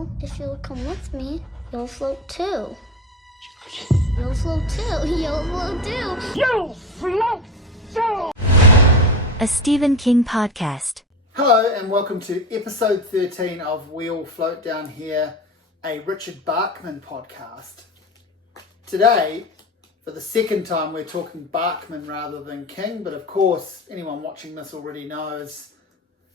Well, if you'll come with me, you'll float too. You'll float too. You'll float too. You float too! A Stephen King podcast. Hello and welcome to episode 13 of We'll Float Down Here, a Richard Bachman podcast. Today, for the second time, we're talking Bachman rather than King, but of course, anyone watching this already knows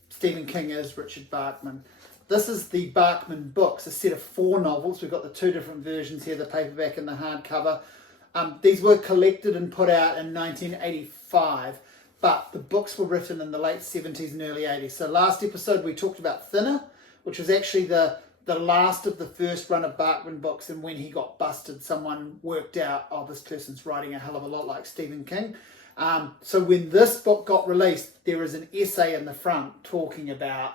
Stephen King is Richard Bachman. This is the Bachman books, a set of 4 novels. We've got the 2 different versions here, the paperback and the hardcover. These were collected and put out in 1985, but the books were written in the late 70s and early 80s. So last episode we talked about Thinner, which was actually the last of the first run of Bachman books, and when he got busted, someone worked out, oh, this person's writing a hell of a lot like Stephen King. So when this book got released, there is an essay in the front talking about,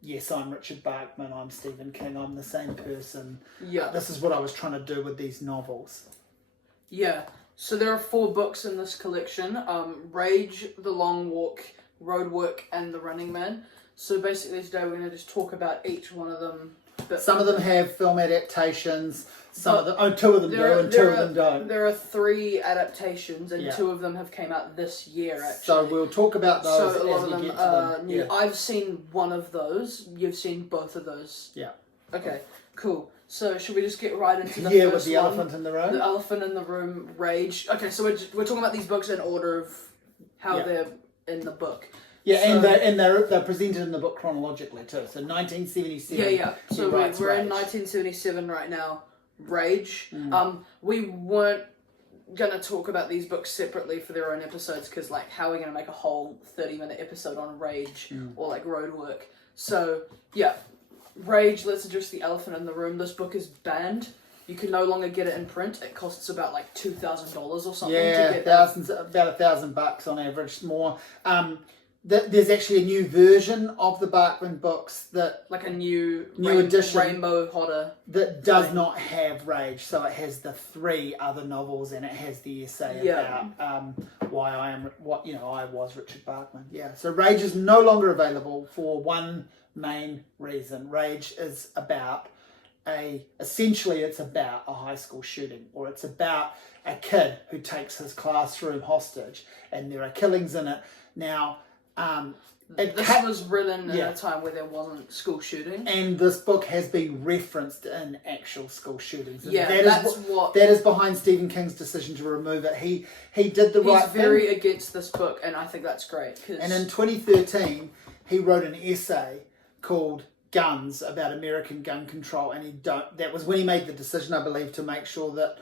yes, I'm Richard Bachman, I'm Stephen King, I'm the same person. Yeah. This is what I was trying to do with these novels. Yeah. So there are 4 books in this collection. Rage, The Long Walk, Road Work, and The Running Man. So basically today we're going to just talk about each one of them. Some of them have film adaptations, 2 of them do and 2 of them don't. There are 3 adaptations and Yeah. 2 of them have came out this year actually. So we'll talk about those So a lot as of we them get to are them. new. Yeah. I've seen one of those. You've seen both of those. Yeah. Okay, cool. So should we just get right into the Yeah, first with the one? elephant in the room. The Elephant in the Room, Rage. Okay, so we're talking about these books in order of how Yeah. they're in the book. Yeah, So- and they're presented in the book chronologically too. So 1977. Yeah. So he writes we're in Rage. 1977 right now. Rage. Mm. We weren't gonna talk about these books separately for their own episodes because, like, how are we gonna make a whole 30-minute episode on Rage or like Road Work? So yeah, Rage. Let's address the elephant in the room. This book is banned. You can no longer get it in print. It costs about like $2,000 or something. Yeah, to get thousands, about $1,000 on average, more. There's actually a new version of the Bachman books that like a new edition Rainbow Hotter that does not have Rage. So it has the 3 other novels and it has the essay about why I was Richard Bachman. Yeah. So Rage is no longer available for one main reason. Rage is about essentially it's about a high school shooting, or it's about a kid who takes his classroom hostage, and there are killings in it. Now, this was written in a time where there wasn't school shooting. And this book has been referenced in actual school shootings. And Yeah, that is behind Stephen King's decision to remove it. He did the right thing. He's very against this book, and I think that's great. And in 2013, he wrote an essay called Guns about American gun control, and that was when he made the decision, I believe, to make sure that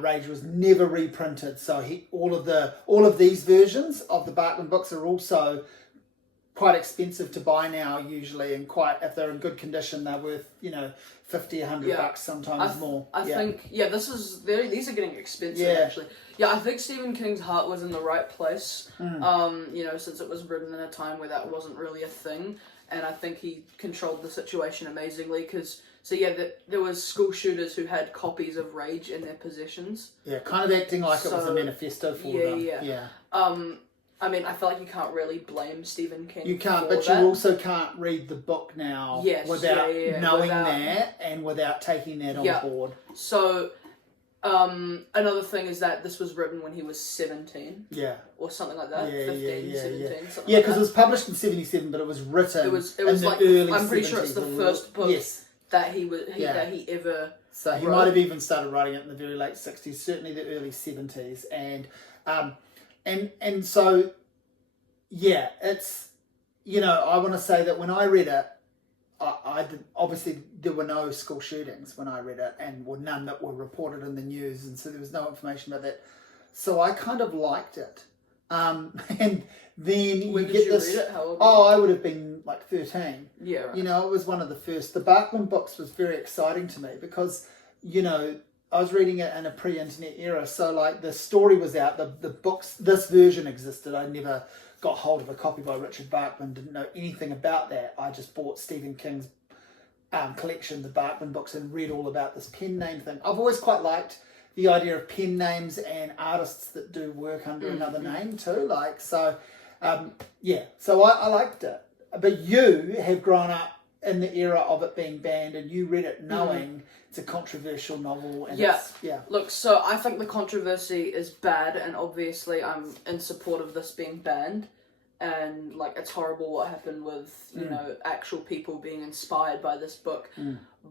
Rage was never reprinted. So all of these versions of the Bachman books are also quite expensive to buy now, usually, and if they're in good condition, they're worth $50, $100 sometimes more. I think these are getting expensive actually. Yeah, I think Stephen King's heart was in the right place. Since it was written in a time where that wasn't really a thing, and I think he controlled the situation amazingly because. So yeah, there was school shooters who had copies of Rage in their possessions. Yeah, kind of acting like it was a manifesto for them. Yeah. I mean, I feel like you can't really blame Stephen King. You can't, but that. you also can't read the book now without knowing that and without taking that on board. So, another thing is that this was written when he was 17. Yeah. Or something like that. 15, 17, something Yeah, because it was published in 77, but it was written in the early 70s. I'm pretty sure it's the first book that he ever So he wrote. might have even started writing it in the very late 60s, certainly the early 70s. And so, yeah, it's, I want to say that when I read it, obviously there were no school shootings when I read it, and none that were reported in the news, and so there was no information about that. So I kind of liked it. And then when you did get you this. read it? How old I would have been like 13. Yeah, right. It was one of the first. The Bachman books was very exciting to me because, I was reading it in a pre-internet era, so like the story was out, the books, this version existed. I never got hold of a copy by Richard Bachman, didn't know anything about that. I just bought Stephen King's collection, the Bachman books, and read all about this pen name thing. I've always quite liked the idea of pen names and artists that do work under another name too. So I liked it. But you have grown up in the era of it being banned, and you read it knowing it's a controversial novel. And Yeah. yeah. Look, so I think the controversy is bad, and obviously I'm in support of this being banned. And, like, it's horrible what happened with, you know, actual people being inspired by this book.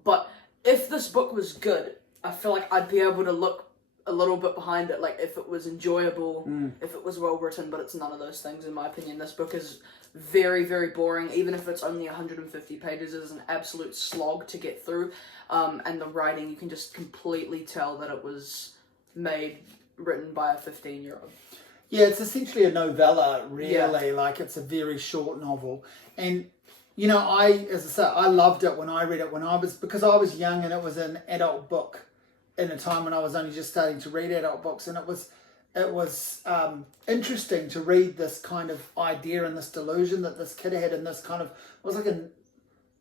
But if this book was good, I feel like I'd be able to look a little bit behind it. Like, if it was enjoyable, if it was well written, but it's none of those things, in my opinion. This book is very, very boring. Even if it's only 150 pages, it is an absolute slog to get through. And the writing, you can just completely tell that it was written by a 15-year-old. Yeah, it's essentially a novella, really. Like, it's a very short novel. And, you know, as I say, I loved it when I read it because I was young, and it was an adult book in a time when I was only just starting to read adult books. And it was interesting to read this kind of idea and this delusion that this kid had, and this kind of, it was like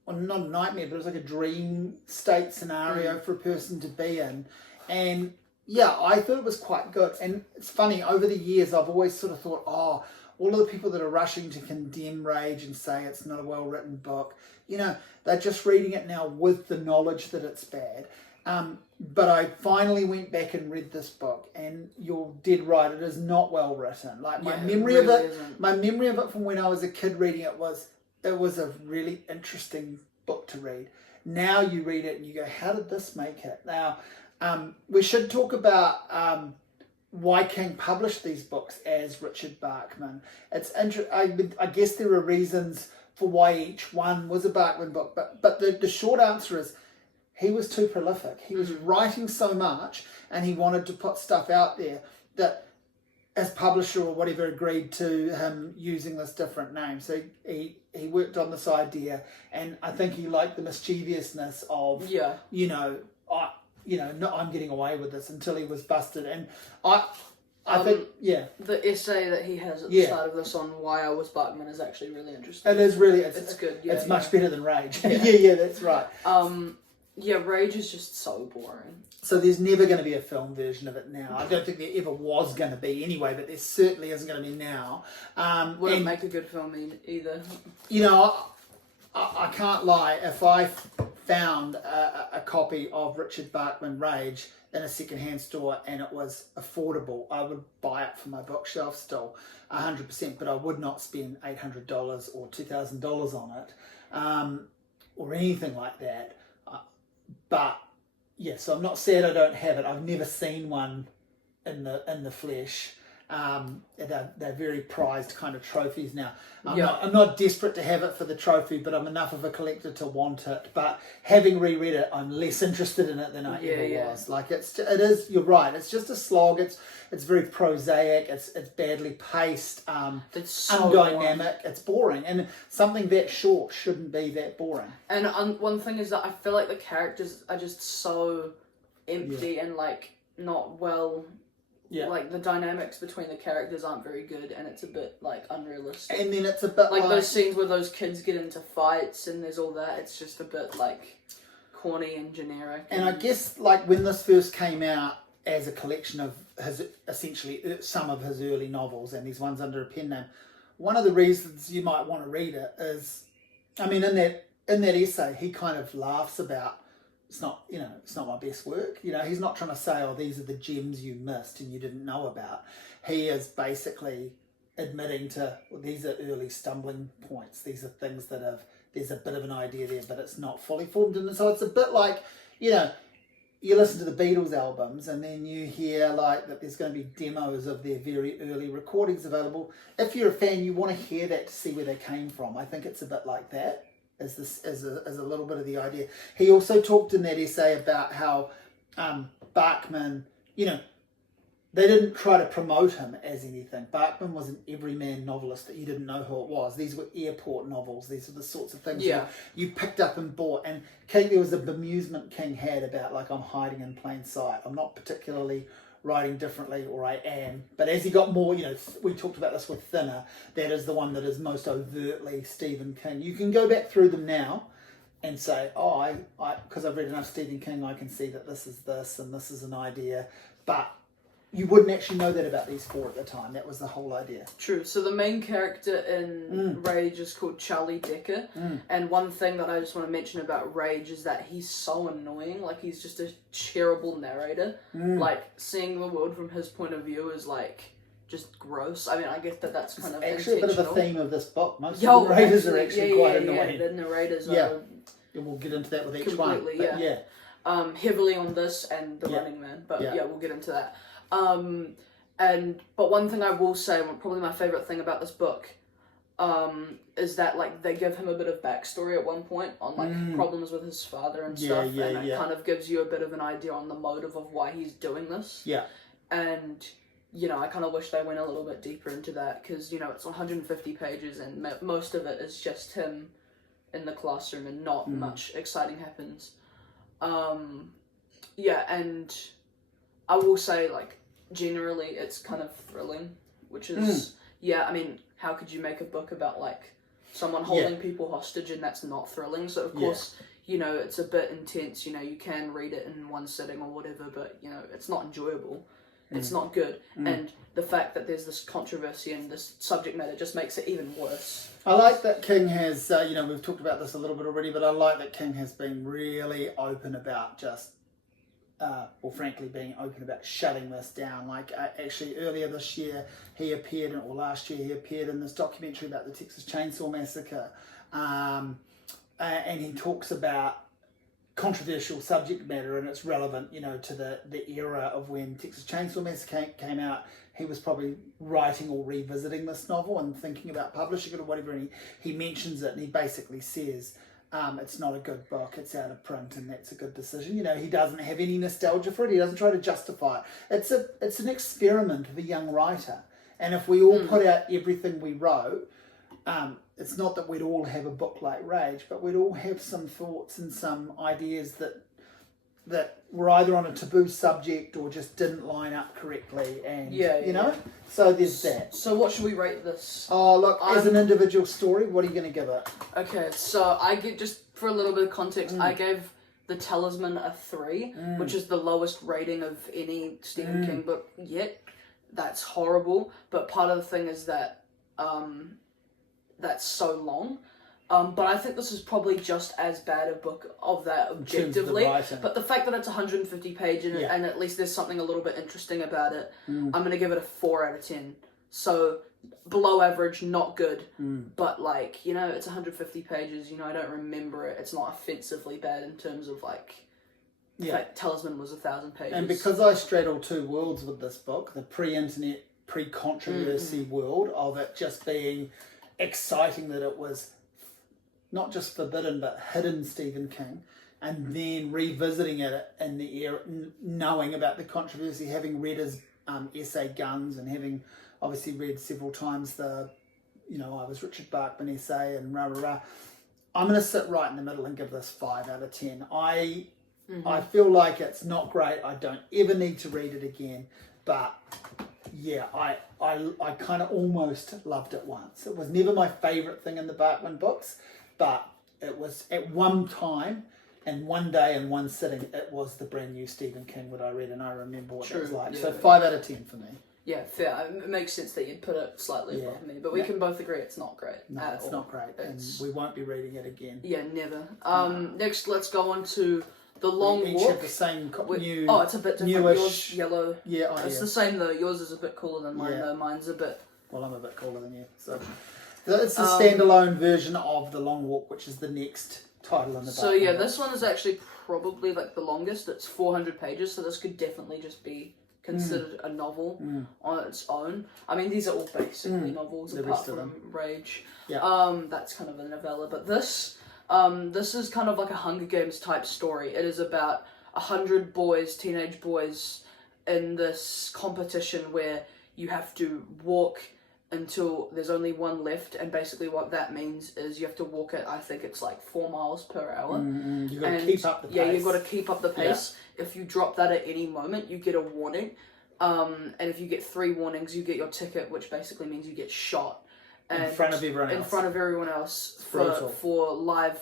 not a nightmare, but it was like a dream state scenario for a person to be in. And yeah, I thought it was quite good. And it's funny, over the years, I've always sort of thought, all of the people that are rushing to condemn Rage and say it's not a well-written book, you know, they're just reading it now with the knowledge that it's bad. But I finally went back and read this book, and you're dead right, it is not well written. Like, my memory of it from when I was a kid reading it was a really interesting book to read. Now you read it and you go, how did this make it? Now, we should talk about why King published these books as Richard Bachman. It's I guess there are reasons for why each one was a Bachman book, but the short answer is he was too prolific. He was writing so much, and he wanted to put stuff out there that, as publisher or whatever, agreed to him using this different name. So he worked on this idea, and I think he liked the mischievousness of, you know, no, I'm getting away with this, until he was busted. And I think, the essay that he has at the start of this on why I was Bachman is actually really interesting. It is really, it's good. It's much better than Rage. yeah, that's right. Rage is just so boring. So there's never going to be a film version of it now. I don't think there ever was going to be anyway, but there certainly isn't going to be now. Wouldn't make a good film either. You know, I can't lie. If I found a copy of Richard Bachman Rage in a secondhand store and it was affordable, I would buy it for my bookshelf still, 100%. But I would not spend $800 or $2,000 on it, or anything like that. But yeah, so I'm not sad I don't have it. I've never seen one in the flesh. They're very prized kind of trophies now. I'm not desperate to have it for the trophy, but I'm enough of a collector to want it. But having reread it, I'm less interested in it than I ever was. Like, it is. You're right. It's just a slog. It's very prosaic. It's badly paced. It's so undynamic. boring. It's boring, and something that short shouldn't be that boring. And one thing is that I feel like the characters are just so empty and like not well. Yeah. Like, the dynamics between the characters aren't very good, and it's a bit, like, unrealistic. And then it's a bit like those scenes where those kids get into fights and there's all that, it's just a bit, like, corny and generic. And I guess, like, when this first came out as a collection of essentially some of his early novels, and these ones under a pen name, one of the reasons you might want to read it is, I mean, in that essay, he kind of laughs about, it's not my best work. You know, he's not trying to say, these are the gems you missed and you didn't know about. He is basically admitting to, these are early stumbling points. These are things that there's a bit of an idea there, but it's not fully formed. And so it's a bit like, you know, you listen to the Beatles albums and then you hear like that there's going to be demos of their very early recordings available. If you're a fan, you want to hear that to see where they came from. I think it's a bit like that. As a little bit of the idea. He also talked in that essay about how Bachman, you know, they didn't try to promote him as anything. Bachman was an everyman novelist that you didn't know who it was. These were airport novels. These were the sorts of things you picked up and bought. And there was a bemusement King had about, like, I'm hiding in plain sight. I'm not particularly writing differently, or I am. But as he got more, you know, we talked about this with Thinner, that is the one that is most overtly Stephen King. You can go back through them now and say, because I've read enough Stephen King, I can see that this is this and this is an idea. But, you wouldn't actually know that about these four at the time. That was the whole idea. True. So the main character in Rage is called Charlie Decker, and one thing that I just want to mention about Rage is that he's so annoying. Like, he's just a terrible narrator. Like, seeing the world from his point of view is like just gross. I mean, I get that that's kind of actually a bit of a theme of this book. Most of the narrators are actually quite annoying. Yeah, the narrators Yeah. are We'll get into that with each one. completely, But yeah. Heavily on this and the Running Man, but Yeah. we'll get into that. But one thing I will say, probably my favorite thing about this book, is that like they give him a bit of backstory at one point on like problems with his father and stuff, and it kind of gives you a bit of an idea on the motive of why he's doing this. Yeah. And you know, I kind of wish they went a little bit deeper into that, because you know it's 150 pages and most of it is just him in the classroom and not much exciting happens. And I will say, like, generally it's kind of thrilling, which is I mean, how could you make a book about like someone holding people hostage and that's not thrilling? So of course, you know, it's a bit intense, you know, you can read it in one sitting or whatever, but you know, it's not enjoyable. It's not good. And the fact that there's this controversy and this subject matter just makes it even worse. I like that King has, you know, we've talked about this a little bit already, but I like that King has been really open about just, frankly, being open about shutting this down. Like, actually, earlier this year, last year, he appeared in this documentary about the Texas Chainsaw Massacre, and he talks about controversial subject matter, and it's relevant, you know, to the era of when Texas Chainsaw Massacre came out. He was probably writing or revisiting this novel and thinking about publishing it or whatever, and he mentions it, and he basically says it's not a good book, it's out of print, and that's a good decision. You know, he doesn't have any nostalgia for it, he doesn't try to justify it. It's an experiment of a young writer, and if we all put out everything we wrote, it's not that we'd all have a book like Rage, but we'd all have some thoughts and some ideas that were either on a taboo subject or just didn't line up correctly, and you know, so there's that. So what should we rate this? Oh, look, as an individual story, what are you going to give it? Okay, so I get, just for a little bit of context, I gave The Talisman a 3, which is the lowest rating of any Stephen King book yet. That's horrible, but part of the thing is that that's so long. But I think this is probably just as bad a book of that objectively. But the fact that it's 150 pages and at least there's something a little bit interesting about it, I'm going to give it a 4 out of 10. So below average, not good. But like, you know, it's 150 pages, you know, I don't remember it. It's not offensively bad in terms of like, in fact, Talisman was 1,000 pages. And because I straddle two worlds with this book, the pre-internet, pre-controversy world of it just being exciting that it was not just forbidden but hidden Stephen King, and then revisiting it in the era, knowing about the controversy, having read his essay Guns, and having obviously read several times the, you know, I Was Richard Bachman essay and rah rah rah. I'm going to sit right in the middle and give this 5 out of 10. I feel like it's not great. I don't ever need to read it again, but yeah, I kind of almost loved it once. It was never my favourite thing in the Bachman books, but it was at one time and one day in one sitting, it was the brand new Stephen King that I read, and I remember what it was like. So 5 out of 10 for me. Yeah, fair. It makes sense that you'd put it slightly above me, but we can both agree it's not great. No, it's not great, and we won't be reading it again. Yeah, never. Next, let's go on to The Long We each Walk. have the same new. Oh, it's a bit different. Newish. Yours yellow. Yeah, It's the same though. Yours is a bit cooler than mine though. Mine's a bit. Well, I'm a bit cooler than you. So it's the standalone version of The Long Walk, which is the next title in the book. So yeah, this one is actually probably like the longest. It's 400 pages, so this could definitely just be considered a novel on its own. I mean, these are all basically novels apart from Rage. Yeah. That's kind of a novella, but this is kind of like a Hunger Games type story. It is about 100 boys, teenage boys, in this competition where you have to walk until there's only one left, and basically what that means is you have to walk at, I think it's like 4 miles per hour. You've got to keep up the pace. Yeah, you've got to keep up the pace. Yeah. If you drop that at any moment, you get a warning. And if you get 3 warnings, you get your ticket, which basically means you get shot. And in front of everyone else. In front of everyone else for live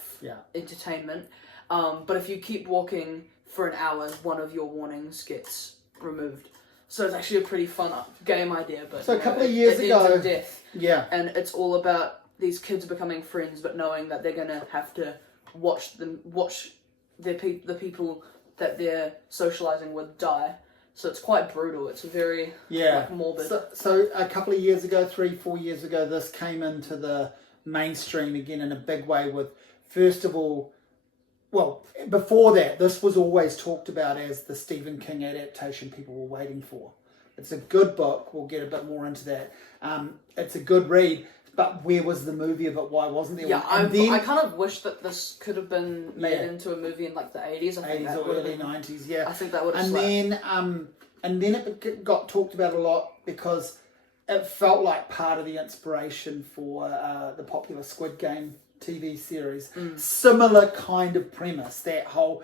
entertainment. But if you keep walking for an hour, one of your warnings gets removed. So it's actually a pretty fun game idea. But So a couple of years it ago, ends in death, yeah, and it's all about these kids becoming friends, but knowing that they're gonna have to watch the people that they're socializing with die. So it's quite brutal. It's very morbid. So a couple of years ago, 3-4 years ago, this came into the mainstream again in a big way with, first of all, well, before that, this was always talked about as the Stephen King adaptation people were waiting for. It's a good book. We'll get a bit more into that. It's a good read. But where was the movie of it? Why wasn't there one? I kind of wish that this could have been made into a movie in like the 80s. 80s or early 90s, yeah. I think that would have and then it got talked about a lot because it felt like part of the inspiration for the popular Squid Game TV series. Similar kind of premise, that whole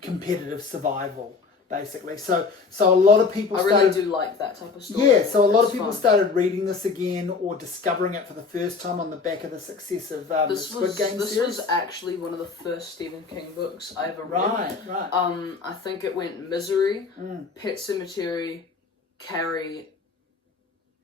competitive survival. Basically, so a lot of people. I really do like that type of story. Yeah, so a lot of people started reading this again or discovering it for the first time on the back of the success of the Squid Game series. This was actually one of the first Stephen King books I ever read. Right. I think it went Misery, Pet Sematary, Carrie,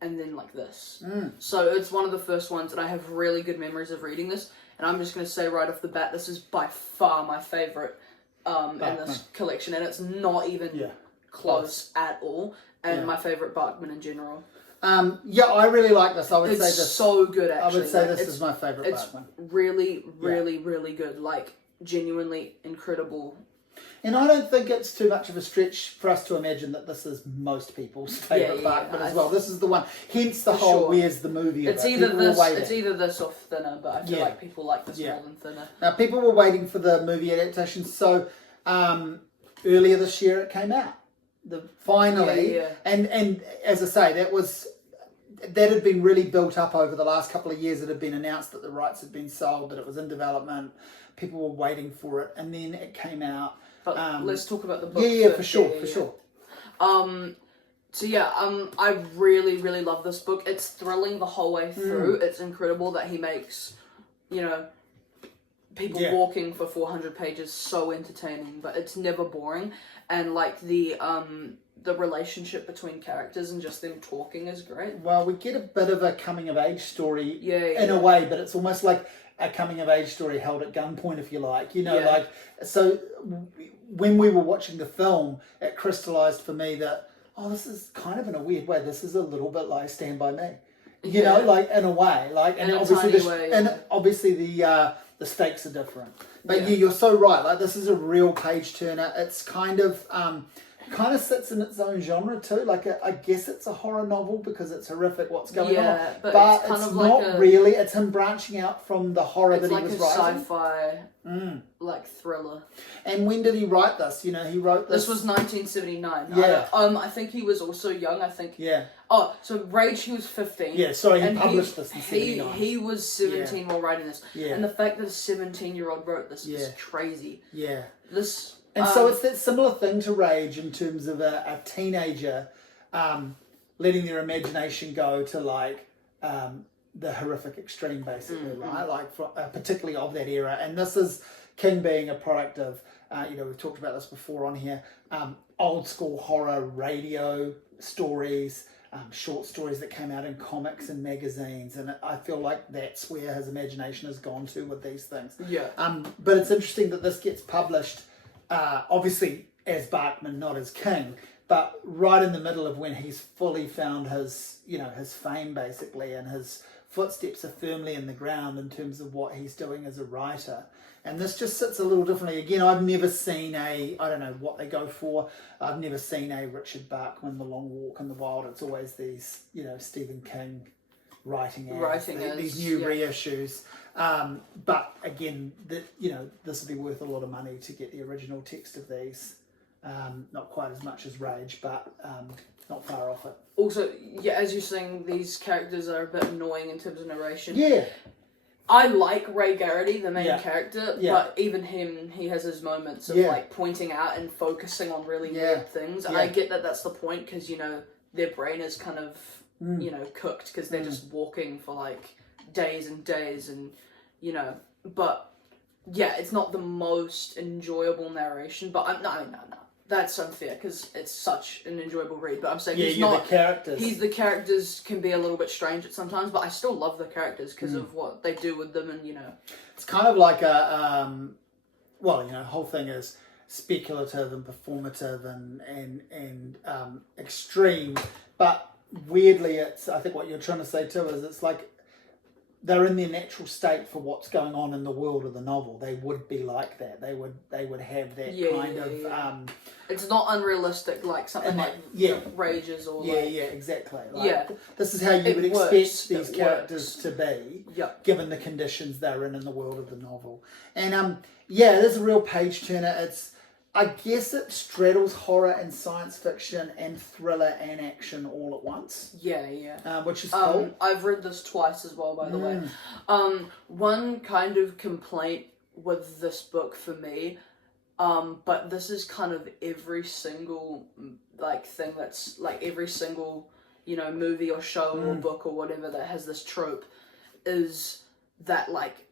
and then like this. So it's one of the first ones, and I have really good memories of reading this. And I'm just going to say right off the bat, this is by far my favorite. In this collection, and it's not even close at all. And my favorite Bachman in general. I really like this. I would say this. It's so good, actually. I would say this is my favorite Bachman. It's really, really good. Like, genuinely incredible. And I don't think it's too much of a stretch for us to imagine that this is most people's favourite Bachman as well. This is the one. Hence the whole where's the movie of it's either this or Thinner, but I feel like people like this more than Thinner. Now, people were waiting for the movie adaptation, so earlier this year it came out. Finally. And as I say, that had been really built up over the last couple of years. It had been announced that the rights had been sold, that it was in development. People were waiting for it, and then it came out. But let's talk about the book. For sure. I really, really love this book. It's thrilling the whole way through. It's incredible that he makes, people walking for 400 pages so entertaining, but it's never boring. And like the relationship between characters and just them talking is great. Well, we get a bit of a coming of age story in a way, but it's almost like a coming of age story held at gunpoint, if you like. So when we were watching the film, it crystallized for me that, this is kind of in a weird way, this is a little bit like Stand By Me. You know, like in a way. Like, and obviously the stakes are different. But you're so right. Like, this is a real page turner. It's kind of sits in its own genre too. Like, I guess it's a horror novel because it's horrific what's going on. But it's not really. It's him branching out from the horror that he was writing. It's like a sci-fi, like thriller. And when did he write this? He wrote this. This was 1979. Yeah. I think he was also young. I think. Yeah. Oh, so Rage, he was 15. Yeah, sorry, he published this in 79. He was 17 while writing this. Yeah. And the fact that a 17-year-old wrote this is crazy. Yeah. And so it's that similar thing to Rage in terms of a teenager letting their imagination go to like the horrific extreme, basically, right? Like particularly of that era. And this is King being a product of, we've talked about this before on here, old school horror radio stories, short stories that came out in comics and magazines, and I feel like that's where his imagination has gone to with these things. Yeah. But it's interesting that this gets published, obviously as Bachman, not as King, but right in the middle of when he's fully found his fame, basically, and his footsteps are firmly in the ground in terms of what he's doing as a writer. And this just sits a little differently. Again, I've never seen I don't know what they go for. I've never seen a Richard Bachman, The Long Walk in the Wild. It's always these, Stephen King writing these new reissues. But again, this would be worth a lot of money to get the original text of these. Not quite as much as Rage, but not far off it. Also, as you're saying, these characters are a bit annoying in terms of narration. Yeah. I like Ray Garrity, the main character, but even him, he has his moments of like pointing out and focusing on really weird things. And I get that that's the point because, their brain is kind of, cooked because they're just walking for like days and days and, but yeah, it's not the most enjoyable narration, but no. that's unfair because it's such an enjoyable read. But I'm saying Yeah, he's you're not. the characters. The characters can be a little bit strange at sometimes, but I still love the characters because of what they do with them, and It's kind of like a the whole thing is speculative and performative and extreme, but weirdly, I think what you're trying to say too is it's like they're in their natural state for what's going on in the world of the novel. They would be like that. They would have that kind of. It's not unrealistic like something like Rages or exactly. This is how you It would works. expect these It characters works. to be, Yeah. given the conditions they're in the world of the novel. And it is a real page turner. I guess it straddles horror and science fiction and thriller and action all at once. Which is cool. I've read this twice as well, by the way. One kind of complaint with this book for me, but this is kind of every single thing that's like every single movie or show or book or whatever that has this trope, is that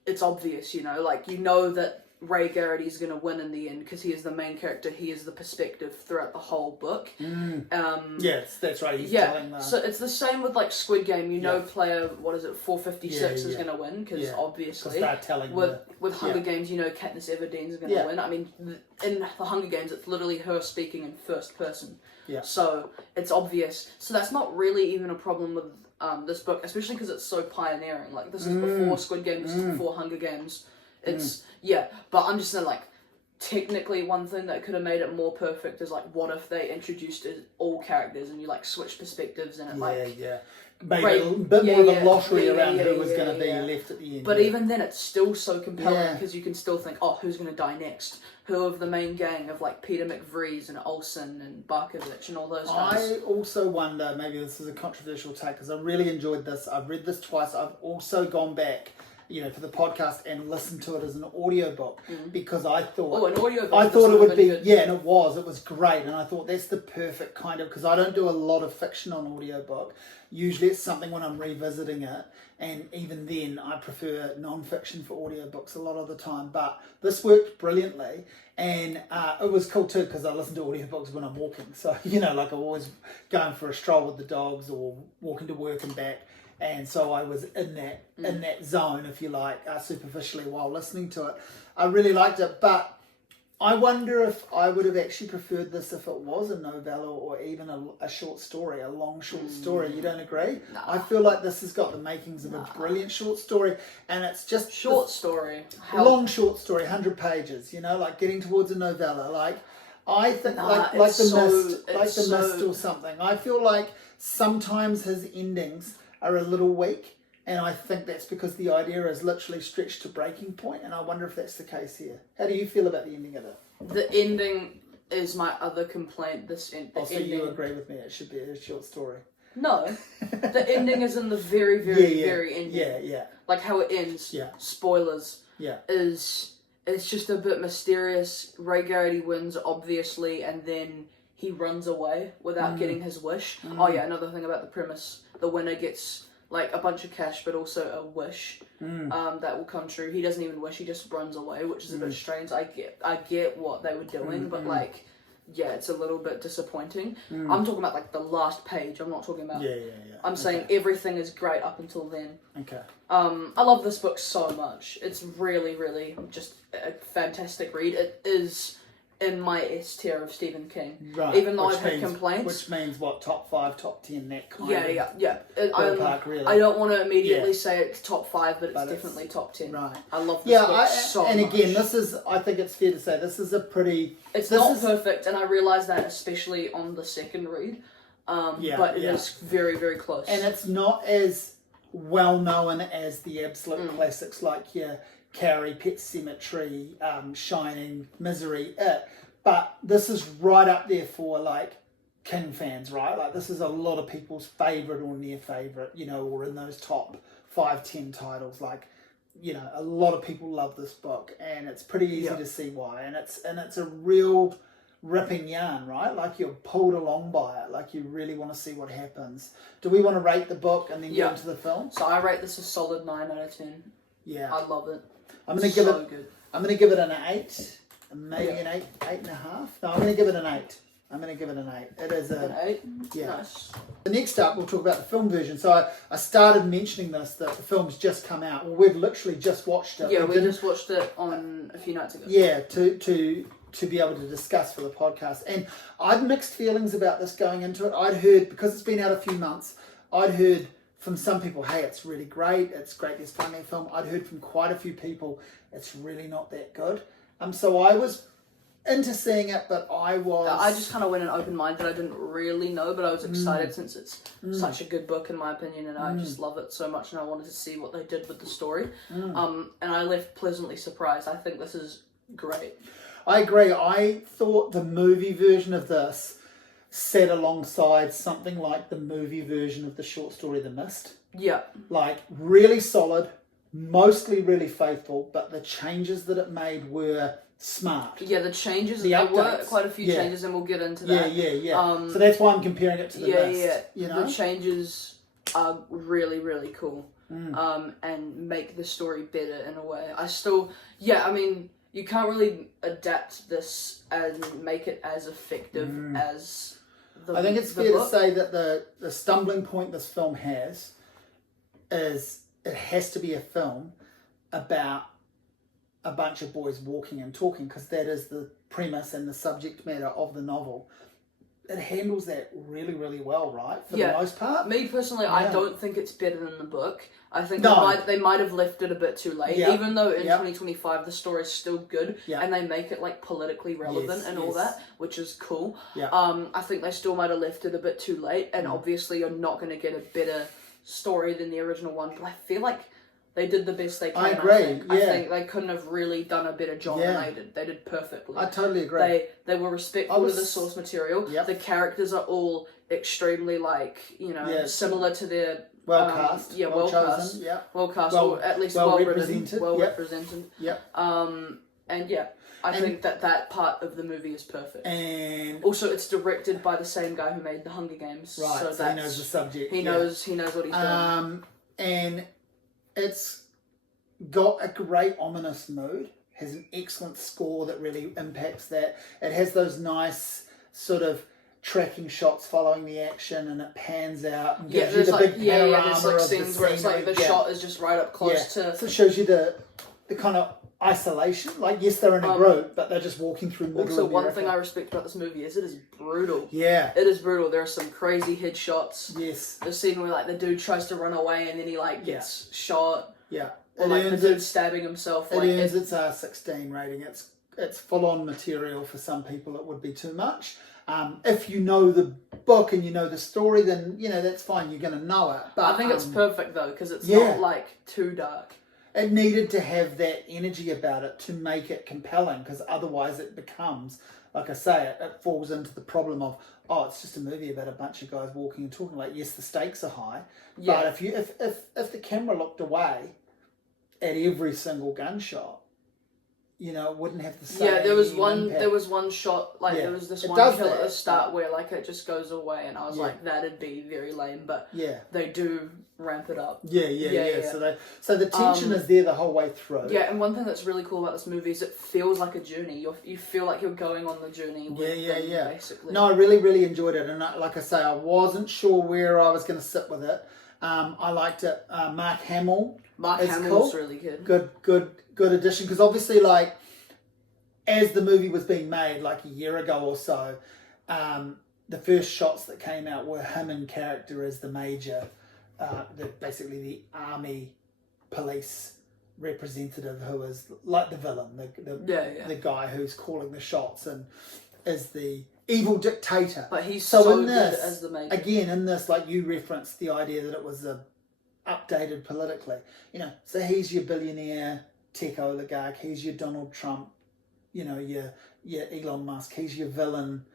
it's obvious, that Ray Garrity's going to win in the end because he is the main character. He is the perspective throughout the whole book. Yes, that's right. He's telling that. So it's the same with Squid Game. Player 456 is going to win because obviously they're telling with Hunger Games, Katniss Everdeen's going to win. I mean, in the Hunger Games, it's literally her speaking in first person. So it's obvious. So that's not really even a problem with this book, especially because it's so pioneering. This is before Squid Game. This is before Hunger Games. It's but I'm just saying technically one thing that could have made it more perfect is what if they introduced all characters and you switch perspectives and it maybe a bit more of a lottery around who was going to be left at the end. But even then it's still so compelling because you can still think, oh, who's going to die next? Who of the main gang of Peter McVries and Olsen and Barkovich and all those guys? I also wonder, maybe this is a controversial take because I really enjoyed this. I've read this twice. I've also gone back for the podcast and listen to it as an audiobook because I thought an audiobook. I thought it would be good. And it was great, and I thought that's the perfect kind of, because I don't do a lot of fiction on audiobook. Usually it's something when I'm revisiting it, and even then I prefer non-fiction for audiobooks a lot of the time, but this worked brilliantly. And it was cool too because I listen to audiobooks when I'm walking, so I'm always going for a stroll with the dogs or walking to work and back. And so I was in that zone, if you like, superficially while listening to it. I really liked it, but I wonder if I would have actually preferred this if it was a novella or even a short story, a long short story. You don't agree? Nah. I feel like this has got the makings of a brilliant short story, and it's just short story. Long short story, 100 pages. Getting towards a novella. I think like the Mist or something. I feel like sometimes his endings are a little weak, and I think that's because the idea is literally stretched to breaking point, and I wonder if that's the case here. How do you feel about the ending of it? The ending is my other complaint. So you agree with me, it should be a short story? No. The ending is in the very, very, very ending. Yeah. How it ends, spoilers, is it's just a bit mysterious. Ray Garrity wins, obviously, and then he runs away without getting his wish. Another thing about the premise. The winner gets a bunch of cash, but also a wish that will come true. He doesn't even wish; he just runs away, which is a bit strange. I get what they were doing, but it's a little bit disappointing. I'm talking about the last page. I'm not talking about. I'm saying everything is great up until then. Okay. I love this book so much. It's really, really just a fantastic read. It is in my S tier of Stephen King. Right. Even though I've had complaints. Which means what, top 5, top 10, that kind of ballpark, really. I don't want to immediately say it's top 5, but it's definitely top 10. Right. I love this book so much. And again, I think it's fair to say, this is a pretty... It's not perfect, and I realise that especially on the second read. But it is very, very close. And it's not as well known as the absolute classics like your Carrie, Pet Sematary, Shining, Misery, It. But this is right up there for King fans, right? This is a lot of people's favourite or near favourite, or in those top 5, 10 titles. A lot of people love this book, and it's pretty easy to see why. And it's a real ripping yarn, right? You're pulled along by it. You really want to see what happens. Do we want to rate the book and then get into the film? So I rate this a solid 9 out of 10. Yeah. I love it. I'm going to give it an 8. maybe an 8.5. No, I'm going to give it an 8. It is An 8? Yeah. Nice. The next up, we'll talk about the film version. So I started mentioning this, that the film's just come out. Well, we've literally just watched it. Yeah, we just watched it on a few nights ago. Yeah, to be able to discuss for the podcast. And I'd mixed feelings about this going into it. I'd heard, because it's been out a few months, I'd heard from some people, hey, it's really great. It's great. There's finally a film. I'd heard from quite a few people, it's really not that good. So I was into seeing it, but I just kind of went in open-minded. I didn't really know, but I was excited since it's such a good book in my opinion, and I just love it so much, and I wanted to see what they did with the story. And I left pleasantly surprised. I think this is great. I agree. I thought the movie version of this sat alongside something like the movie version of the short story The Mist. Yeah. Like, really solid, mostly really faithful, but the changes that it made were smart. Yeah, the changes, The there were updates. quite a few changes, and we'll get into Yeah, that. yeah. So that's why I'm comparing it to The Mist. You know? The changes are really, really cool. And make the story better in a way. I mean, you can't really adapt this and make it as effective as the I think it's the fair book. to say that the stumbling point this film has is it has to be a film about a bunch of boys walking and talking, because that is the premise and the subject matter of the novel. It handles that really, really well, right? For the most part. Me personally, I don't think it's better than the book. I think No. they might have left it a bit too late. Yeah. Even though in Yeah. 2025 the story's still good, Yeah. and they make it like politically relevant and all yes. that, which is cool. Yeah. I think they still might have left it a bit too late, and obviously you're not going to get a better story than the original one. But I feel like they did the best they can. I agree, I yeah. think they couldn't have really done a better job than they did. They did perfectly. I totally agree. They were respectful of the source material. Yep. The characters are all extremely similar to their well cast. Yeah, well well chosen. cast. Yeah. Well cast, Well- or at least well well represented, written, well yep. represented. Yep. And yeah, I think that part of the movie is perfect. And Also, it's directed by the same guy who made The Hunger Games. right, so so he knows the subject. He knows what he's doing. And it's got a great ominous mood, has an excellent score that really impacts that. It has those nice sort of tracking shots following the action, and it pans out and gives you the big panorama there's like of scenes the where it's like the scenery. shot is just right up close to. So it shows you the kind of isolation. Like, yes, they're in a group, but they're just walking through middle Also, America. one thing I respect about this movie is it is brutal. Yeah. It is brutal. There are some crazy headshots. Yes. The scene where like the dude tries to run away and then he like gets shot. Yeah. Or like the dude stabbing himself. It Like earns its R16 rating. It's full on material. For some people it would be too much. If you know the book and you know the story, then that's fine. You're going to know it. But I think it's perfect though, because it's yeah. not like too dark. It needed to have that energy about it to make it compelling, because otherwise it becomes, like I say, it falls into the problem of, it's just a movie about a bunch of guys walking and talking. Like, yes, the stakes are high, but if the camera looked away at every single gunshot, it wouldn't have the same. Yeah, there was one. impact. There was one shot. Like there was this It one does kill at that, the start where like it just goes away, and I was Yeah. like, that'd be very lame. But Yeah. they do ramp it up. Yeah. So the tension is there the whole way through. Yeah, and one thing that's really cool about this movie is it feels like a journey. You feel like you're going on the journey with them, basically. No, I really, really enjoyed it, and like I say, I wasn't sure where I was going to sit with it. I liked it. Mark Hamill. Mark is Hamill's cool. really good. Good addition, because obviously, like, as the movie was being made, like a year ago or so, the first shots that came out were him in character as the major, basically the army police representative, who is like the villain, the guy who's calling the shots and is the evil dictator. But he's so in good this, as the major. again, in this, like you referenced the idea that it was updated politically. So he's your billionaire tech oligarch, he's your Donald Trump, your Elon Musk, he's your villain,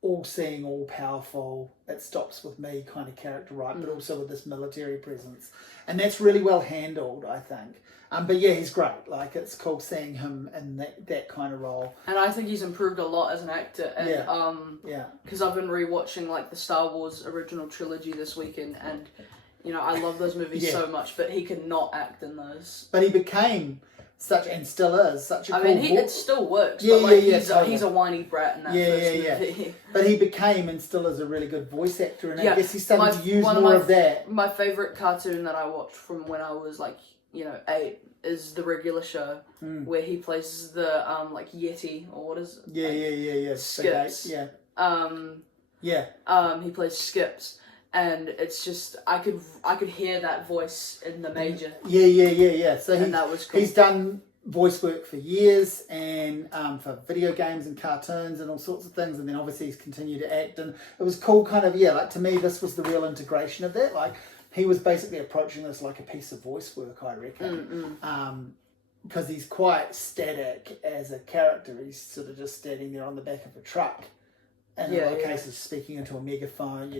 all-seeing, all-powerful, it stops with me kind of character, right? But also with this military presence. And that's really well handled, I think. But yeah, he's great. Like, it's cool seeing him in that kind of role. And I think he's improved a lot as an actor. And, because I've been rewatching like the Star Wars original trilogy this weekend, and I love those movies so much, but he could not act in those. But he became and still is such a I cool mean, it still works. Yeah, but like, yeah, he's a totally. whiny brat in that first movie. But he became and still is a really good voice actor, and Yeah, I guess he's starting to use one more of of that. My favourite cartoon that I watched from when I was like, 8 is the regular show where he plays the like Yeti or what is it? Yeah. Skips. He plays Skips, and it's just I could hear that voice in the Major. Yeah. So that was cool. He's done voice work for years, and for video games and cartoons and all sorts of things, and then obviously he's continued to act, and it was cool. Kind of like to me, this was the real integration of that. Like he was basically approaching this like a piece of voice work, I reckon. Because he's quite static as a character. He's sort of just standing there on the back of a truck. In a lot of cases, speaking into a megaphone,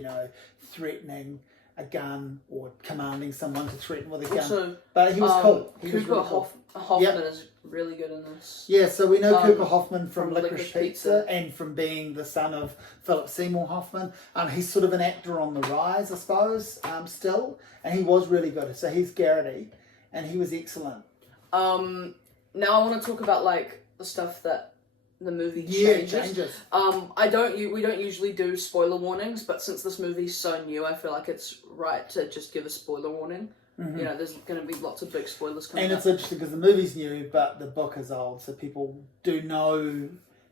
threatening a gun or commanding someone to threaten with a gun. But he was cool. He was really cool. Hoffman is really good in this. Yeah, so we know Cooper Hoffman from Licorice Pizza and from being the son of Philip Seymour Hoffman. He's sort of an actor on the rise, I suppose, still. And he was really good. So he's Garrity, and he was excellent. Now I want to talk about like the stuff that the movie changes. We don't usually do spoiler warnings, but since this movie's so new, I feel like it's right to just give a spoiler warning. There's going to be lots of big spoilers coming up. And it's interesting because the movie's new, but the book is old, so people do know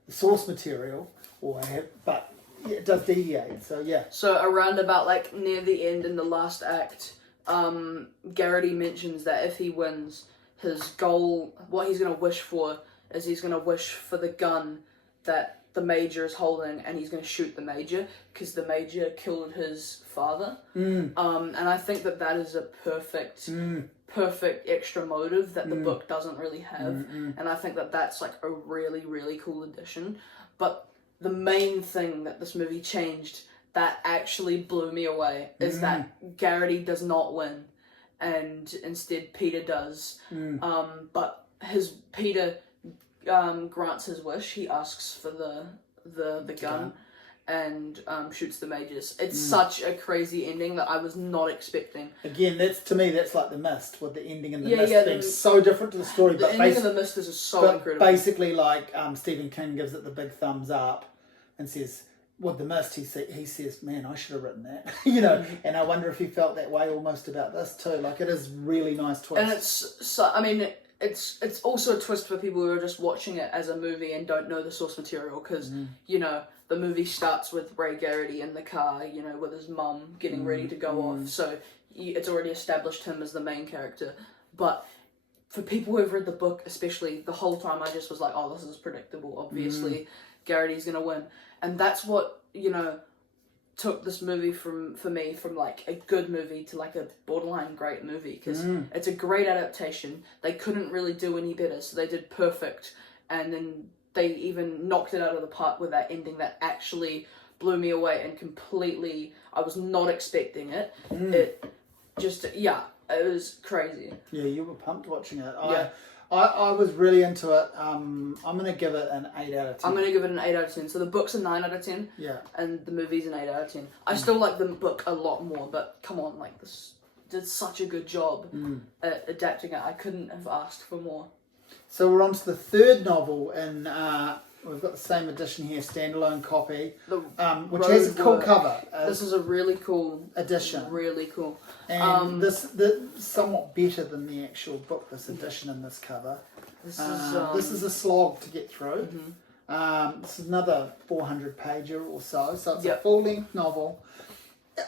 the source material, but it does deviate. So yeah. So around about like near the end in the last act, Garrity mentions that if he wins, his goal, what he's going to wish for, is he's going to wish for the gun that the Major is holding, and he's going to shoot the Major because the Major killed his father. And I think that is a perfect extra motive that the book doesn't really have. And I think that that's like a really, really cool addition. But the main thing that this movie changed that actually blew me away is that Garrity does not win, and instead Peter does. But Peter grants his wish. He asks for the gun and shoots the Majors. It's such a crazy ending that I was not expecting. Again, that's like The Mist, with the ending and the Mist being so different to the story. The ending of the Mist is so incredible. Basically, like Stephen King gives it the big thumbs up and says, with The Mist, he says, man, I should have written that. And I wonder if he felt that way almost about this too. Like, it is really nice twist. And it's also a twist for people who are just watching it as a movie and don't know the source material, because the movie starts with Ray Garrity in the car, with his mum getting ready to go off, so it's already established him as the main character. But for people who have read the book, especially, the whole time I just was like, oh, this is predictable, obviously Garrity's gonna win. And that's what took this movie for me from like a good movie to like a borderline great movie, because it's a great adaptation. They couldn't really do any better, so they did perfect, and then they even knocked it out of the park with that ending that actually blew me away and completely, I was not expecting it. It just, it was crazy. Yeah, you were pumped watching it. Yeah. I was really into it. I'm going to give it an 8 out of 10. I'm going to give it an 8 out of 10. So the book's a 9 out of 10. Yeah. And the movie's an 8 out of 10. I still like the book a lot more, but come on, like, this did such a good job at adapting it. I couldn't have asked for more. So we're on to the third novel, and we've got the same edition here, standalone copy, which has a cool cover. This is a really cool edition. Really cool. And this somewhat better than the actual book, this edition and this cover. This is a slog to get through. This is another 400-pager or so, so it's a full-length novel.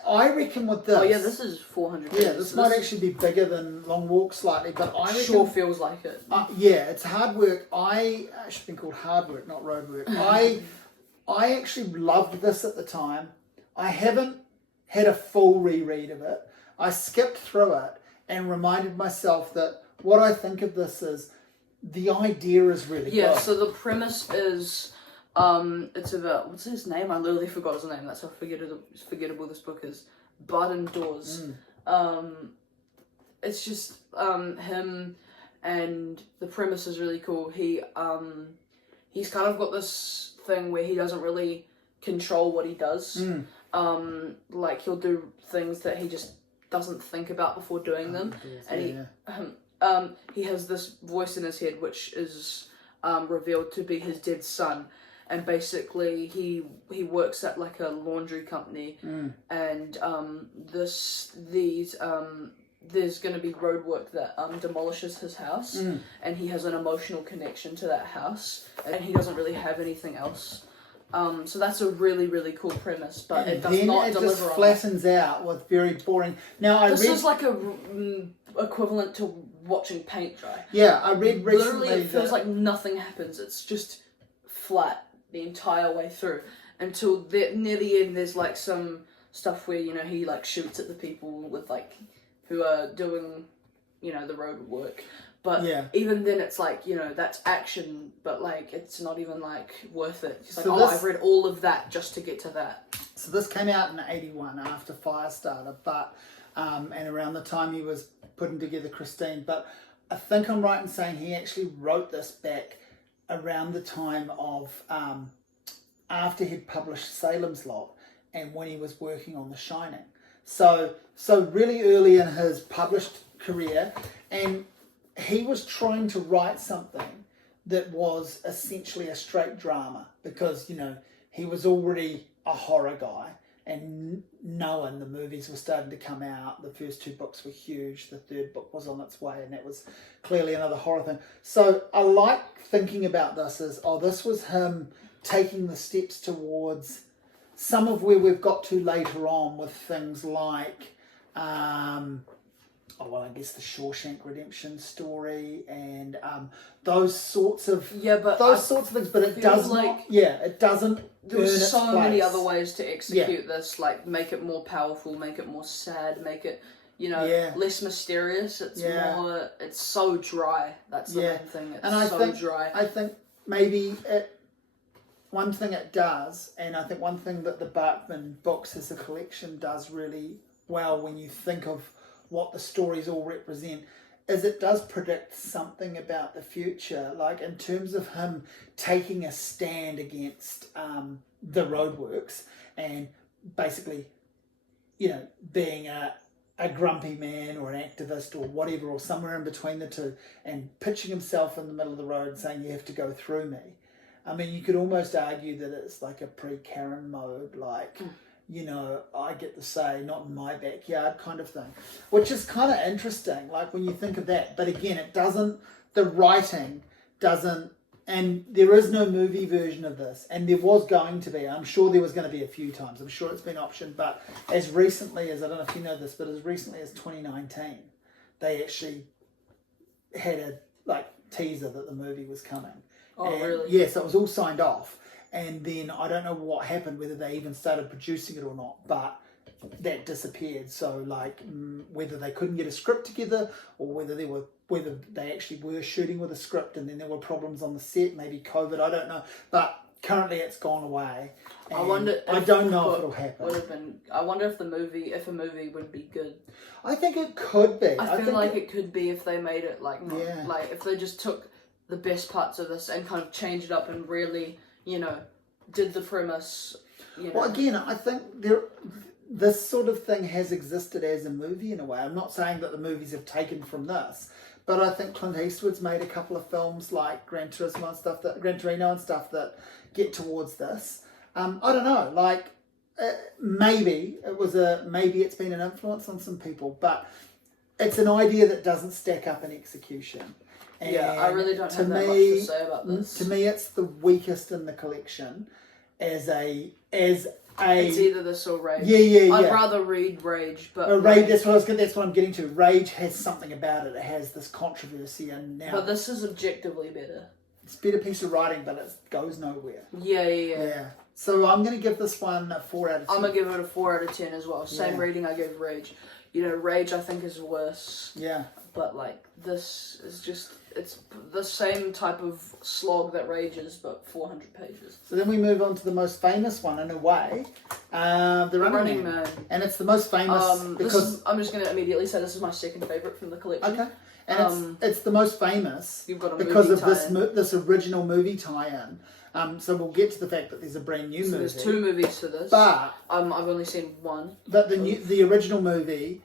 I reckon with this... Oh yeah, this is 400 pages. Yeah, this might actually be bigger than Long Walk slightly, but I reckon... Sure feels like it. Yeah, it's hard work. It should have been called hard work, not road work. I actually loved this at the time. I haven't had a full reread of it. I skipped through it and reminded myself that what I think of this is the idea is really good. Yeah, so the premise is... it's about, what's his name? I literally forgot his name. That's how forgettable this book is. Barton Dawes. It's just him, and the premise is really cool. He's kind of got this thing where he doesn't really control what he does. Like, he'll do things that he just doesn't think about before doing them, he has this voice in his head which is revealed to be his dead son, and basically he works at like a laundry company, and there's going to be road work that demolishes his house, and he has an emotional connection to that house, and he doesn't really have anything else. So that's a really, really cool premise, but it does not deliver. It just flattens out with very boring. Now this is like a equivalent to watching paint dry. Yeah, I read recently. Literally, it feels like nothing happens. It's just flat the entire way through until near the end. There's like some stuff where he like shoots at the people with like who are doing the road work. But even then, it's like, that's action, but like, it's not even like worth it. It's like, I've read all of that just to get to that. So this came out in '81 after Firestarter, but and around the time he was putting together Christine. But I think I'm right in saying he actually wrote this back around the time of after he'd published Salem's Lot and when he was working on The Shining. So really early in his published career, and he was trying to write something that was essentially a straight drama because, he was already a horror guy and knowing the movies were starting to come out. The first 2 books were huge. The 3rd book was on its way, and that was clearly another horror thing. So I like thinking about this as, this was him taking the steps towards some of where we've got to later on with things like I guess the Shawshank Redemption story and those sorts of sorts of things, but it does not. Yeah, it doesn't. There was so many other ways to execute this, like make it more powerful, make it more sad, make it less mysterious. It's more. It's so dry. That's the main thing. It's dry. I think maybe one thing it does, and I think one thing that the Bachman books as a collection does really well when you think of what the stories all represent, is it does predict something about the future, like in terms of him taking a stand against the roadworks and basically, being a grumpy man or an activist or whatever, or somewhere in between the two, and pitching himself in the middle of the road saying, you have to go through me. I mean, you could almost argue that it's like a pre-Karen mode, like... I get the say, not in my backyard kind of thing, which is kind of interesting, like when you think of that. But again, the writing doesn't, and there is no movie version of this, and there was going to be. I'm sure there was going to be a few times. I'm sure it's been optioned, but as recently as, I don't know if you know this, but as recently as 2019, they actually had a teaser that the movie was coming. Oh, really? Yes, it was all signed off. And then I don't know what happened, whether they even started producing it or not, but that disappeared. So whether they couldn't get a script together, or whether they actually were shooting with a script and then there were problems on the set, maybe COVID, I don't know. But currently it's gone away. I don't know if it'll happen. I wonder if a movie would be good. I think it could be. I feel like it could be if they made it like if they just took the best parts of this and kind of changed it up and really, did the premise. Well, again, I think this sort of thing has existed as a movie in a way. I'm not saying that the movies have taken from this, but I think Clint Eastwood's made a couple of films like Gran Torino and stuff that get towards this. I don't know, maybe it's been an influence on some people, but it's an idea that doesn't stack up in execution. And I really don't have that much to say about this. To me, it's the weakest in the collection as it's either this or Rage. Yeah. I'd rather read Rage, but Rage. That's what I'm getting to. Rage has something about it. It has this controversy, and now. But this is objectively better. It's a better piece of writing, but it goes nowhere. Yeah. So I'm going to give this one a 4 out of 10. I'm going to give it a 4 out of 10 as well. Same rating I gave Rage. Rage I think is worse. Yeah. But this is just, it's the same type of slog that Rage is, but 400 pages. So then we move on to the most famous one in a way, The Running Man. And it's the most famous because... I'm just going to immediately say this is my second favourite from the collection. Okay. And it's the most famous because of this original movie tie-in. So we'll get to the fact that there's a brand new movie. There's 2 movies to this. But I've only seen one. But the original movie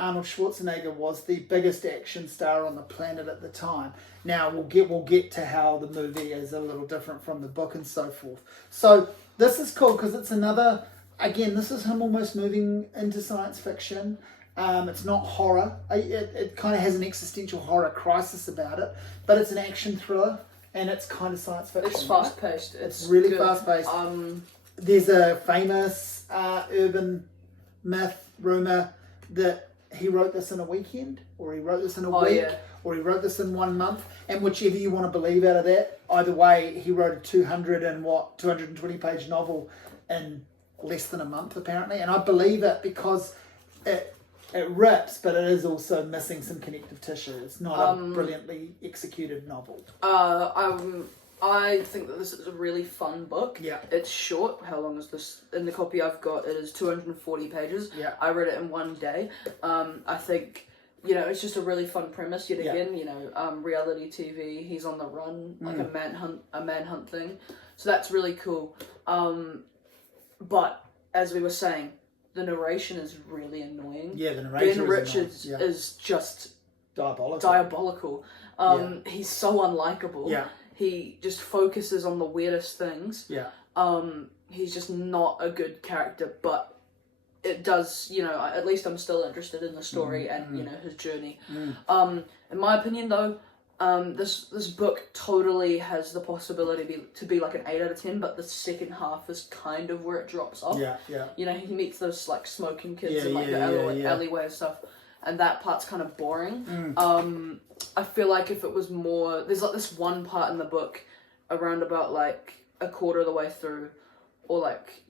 Arnold Schwarzenegger was the biggest action star on the planet at the time. Now we'll get to how the movie is a little different from the book and so forth. So this is cool because it's another. Again, this is him almost moving into science fiction. It's not horror. It kind of has an existential horror crisis about it, but it's an action thriller and it's kind of science fiction. It's fast paced. It's really good. fast paced. There's a famous urban myth, rumor that he wrote this in a weekend, or he wrote this in a week, or he wrote this in 1 month, and whichever you want to believe out of that, either way, he wrote a 220 page novel in less than a month apparently, and I believe it because it rips, but it is also missing some connective tissue. It's not a brilliantly executed novel. I think that this is a really fun book. Yeah. It's short. How long is this? In the copy I've got, it is 240 pages. Yeah. I read it in 1 day. I think, it's just a really fun premise. Yet again, reality TV. He's on the run, like a manhunt thing. So that's really cool. But as we were saying, the narration is really annoying. Yeah, the narration. Ben Richards is just diabolical. He's so unlikable. Yeah. He just focuses on the weirdest things. Yeah. He's just not a good character, but it does, at least I'm still interested in the story and, his journey. In my opinion, though, this book totally has the possibility to be like an 8 out of 10, but the second half is kind of where it drops off. Yeah, yeah. He meets those, like, smoking kids in, like, the alleyway and stuff, and that part's kind of boring. I feel like if it was more... There's, like, this one part in the book around about, like, a quarter of the way through, or, like,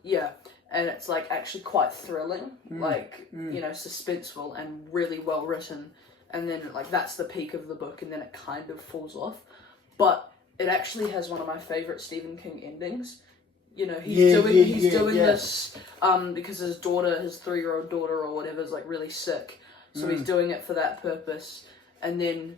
and it's, like, actually quite thrilling, suspenseful and really well written, and then, like, that's the peak of the book, and then it kind of falls off. But it actually has one of my favourite Stephen King endings. He's doing this because his daughter, his 3-year-old daughter or whatever, is, like, really sick. So he's doing it for that purpose. And then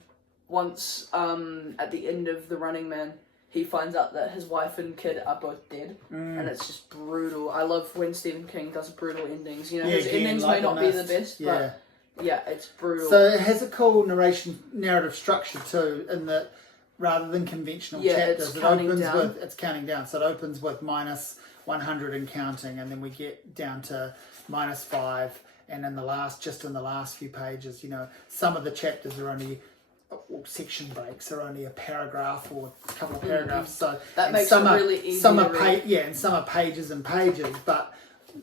once, at the end of The Running Man, he finds out that his wife and kid are both dead. And it's just brutal. I love when Stephen King does brutal endings. His endings may not be the best, but it's brutal. So it has a cool narrative structure too, in that rather than conventional chapters, it's counting down. So it opens with minus 100 and counting, and then we get down to minus 5. And in the last few pages, some of the chapters are only, section breaks are only a paragraph or a couple of paragraphs. So that makes it really easy. And some are pages and pages, but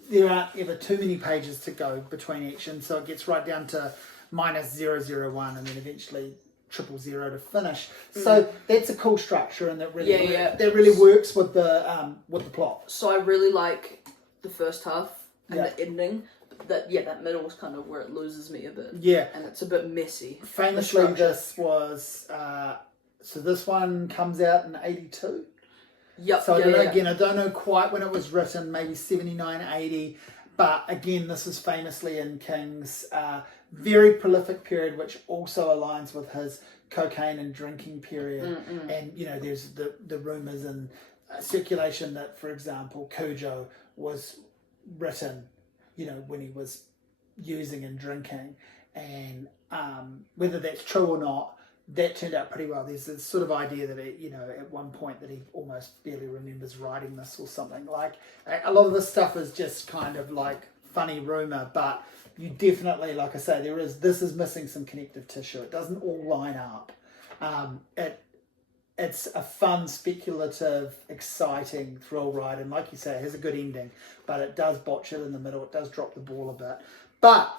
there aren't ever too many pages to go between action. So it gets right down to minus 001, and then eventually 000 to finish. So that's a cool structure, and that really works with the plot. So I really like the first half and the ending. That middle was kind of where it loses me a bit. Yeah. And it's a bit messy. Famously, this was... so this one comes out in 82. Yep. So I don't know quite when it was written, maybe 79, 80. But again, this is famously in King's very prolific period, which also aligns with his cocaine and drinking period. And, there's the rumours and circulation that, for example, Cujo was written... when he was using and drinking, and whether that's true or not, that turned out pretty well. There's this sort of idea that at one point that he almost barely remembers writing this or something. Like, a lot of this stuff is just kind of like funny rumour, but you definitely, like I say, this is missing some connective tissue. It doesn't all line up. It's a fun, speculative, exciting thrill ride, and like you say, it has a good ending, but it does botch it in the middle. It does drop the ball a bit. But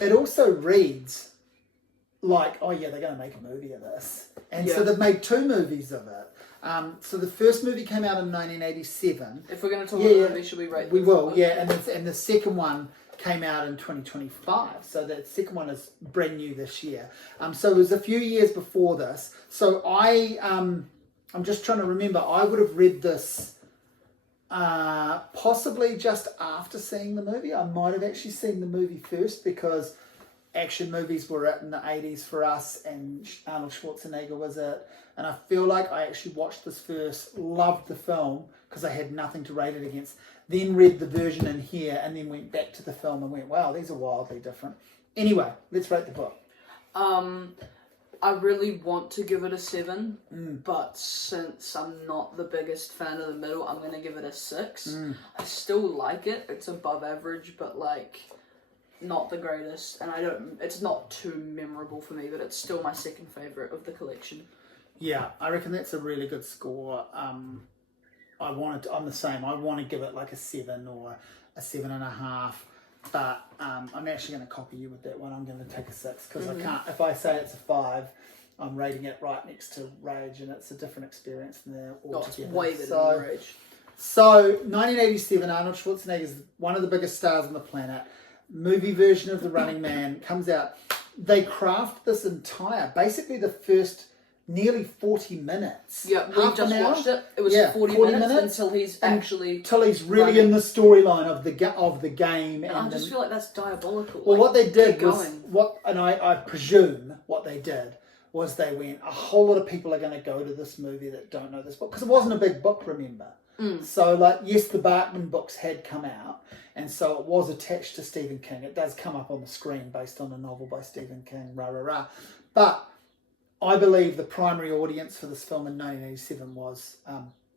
it also reads like, they're going to make a movie of this. And so they've made 2 movies of it. So the first movie came out in 1987. If we're going to talk about the movie, should we rate We will, and the second one came out in 2025, so the second one is brand new this year. So it was a few years before this. So I'm just trying to remember. I would have read this possibly just after seeing the movie. I might have actually seen the movie first because action movies were it in the 80s for us, and Arnold Schwarzenegger was it. And I feel like I actually watched this first, loved the film because I had nothing to rate it against, then read the version in here, and then went back to the film and went, wow, these are wildly different. Anyway, let's rate the book. I really want to give it a 7, but since I'm not the biggest fan of the middle, I'm going to give it a 6. I still like it. It's above average, but like not the greatest, and it's not too memorable for me, but it's still my second favourite of the collection. Yeah, I reckon that's a really good score. I'm the same. I want to give it like a 7 or a 7.5. But I'm actually going to copy you with that one. I'm going to take a 6 because I can't. If I say it's a 5, I'm rating it right next to Rage, and it's a different experience than they're all It's together. way better than Rage. So 1987, Arnold Schwarzenegger is one of the biggest stars on the planet. Movie version of The Running Man comes out. They craft this basically the first nearly 40 minutes. Yeah, we just watched it. It was 40 minutes until he's really running. in the storyline of the game. And I just feel like that's diabolical. Well, what they did was I presume what they did was they went, a whole lot of people are going to go to this movie that don't know this book, because it wasn't a big book, remember. So, like, yes, the Bachman books had come out, and so it was attached to Stephen King. It does come up on the screen based on a novel by Stephen King, But I believe the primary audience for this film in 1987 was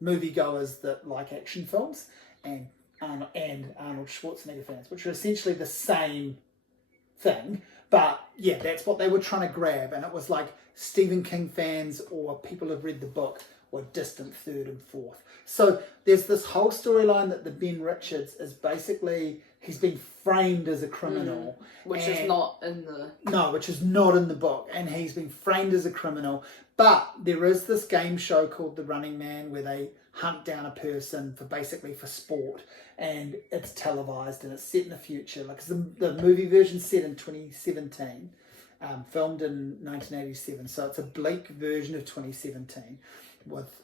moviegoers that like action films and Arnold Schwarzenegger fans, which are essentially the same thing. But yeah, that's what they were trying to grab, and it was like Stephen King fans or people who've read the book were distant third and fourth. So there's this whole storyline that the Ben Richards is basically, he's been framed as a criminal. Which is not in the book. And he's been framed as a criminal. But there is this game show called The Running Man where they hunt down a person for sport. And it's televised and it's set in the future. Like the movie version's set in 2017. Filmed in 1987. So it's a bleak version of 2017 with